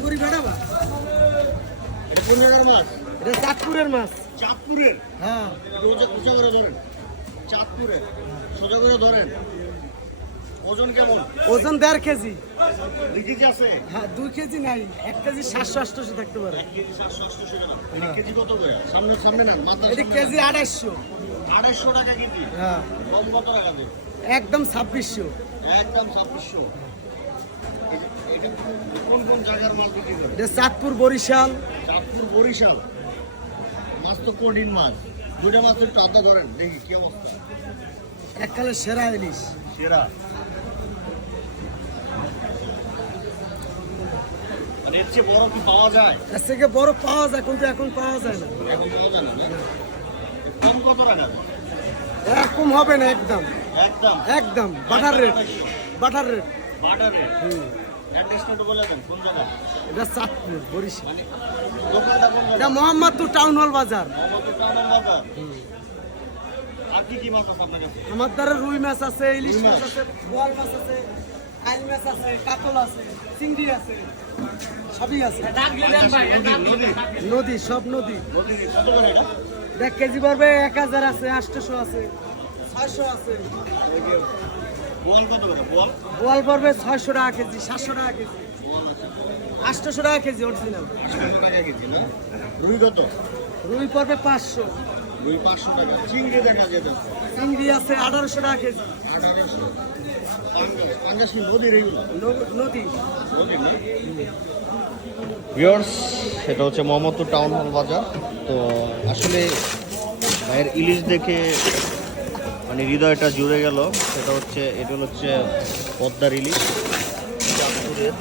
ডুবুরি বেড়া মাছ। এটা কোন জায়গার মাছ? এটা চাঁদপুরের মাছ। চাঁদপুরের? হ্যাঁ। সোজা করে ধরেন। চাঁদপুরের সোজা করে ধরেন। ওজন কেমন? ওজন 1.5 কেজি। 2 কেজি আছে? হ্যাঁ 2 কেজি নাই, 1 কেজি 700-800 থাকতে পারে। 1 কেজি 700-800 টাকা। এটা কেজি কত করে? সামনে না মাথা। এটা কেজি 250। 250 টাকা কেজি। হ্যাঁ। কম কত টাকা দেবে? একদম 2600। একদম 2600। এটা কোন কোন জায়গার মাছ বিক্রি করে? এটা চাঁদপুর, বরিশাল। চাঁদপুর, বরিশাল। মাছ তো কঠিন মাছ। দুইটা মাছ একটু আদা ধরেন দেখি কি অবস্থা। এককালে সেরা ইলিশ। সেরা। আর এর চেয়ে বড় কি পাওয়া যায়? এর থেকে বড় পাওয়া যায়, কিন্তু এখন পাওয়া যায় না। এখন পাওয়া যায় না। কম কত টাকা? এরকম হবে না একদম। একদম একদম বাটার রেট। Butter rate. বাটারে। অ্যাড্রেসটা তো বলে দেন কোন জায়গা? এটা চাঁদপুর, বরিশাল। মানে দোকানটা কোন এটা জায়গা? মোহাম্মদপুর টাউন হল বাজার। আমাদের টাউনের বাজার। আর কি কি মাছ আছে আপনার কাছে? আমার দ্বারা রুই মাছ আছে, ইলিশ রুই মাছ মাছ। আছে, বোয়াল মাছ আছে, আইল মাছ আছে, কাতল আছে, চিংড়ি আছে, সবই আছে। নদী, সব নদী। নদীর কত করে এটা? 1 কেজি পড়বে 1000 আছে, 800 আছে, 600 আছে। ওই যে বোয়াল কত করে? বোয়াল? বোয়াল পড়বে 600 টাকা কেজি, 700 টাকা কেজি, বোয়াল আছে 800 টাকা কেজি অরিজিনাল। 800 টাকা কেজি না? রুই কত? রুই পড়বে 500। রুই 500 টাকা। চিংড়ি দেখা যেতে চিংড়ি আছে 1800 টাকা কেজি। 1800। পাঙ্গাস কি নদীর এইগুলো? নদী। নদীর না? ভিউয়ার্স, সেটা হচ্ছে মোহাম্মদপুর টাউন হল বাজার। তো আসলে ভাইয়ের ইলিশ দেখে মানে হৃদয়টা জুড়ে গেল। সেটা হচ্ছে এটা হচ্ছে পদ্মার ইলিশ, চাঁদপুরের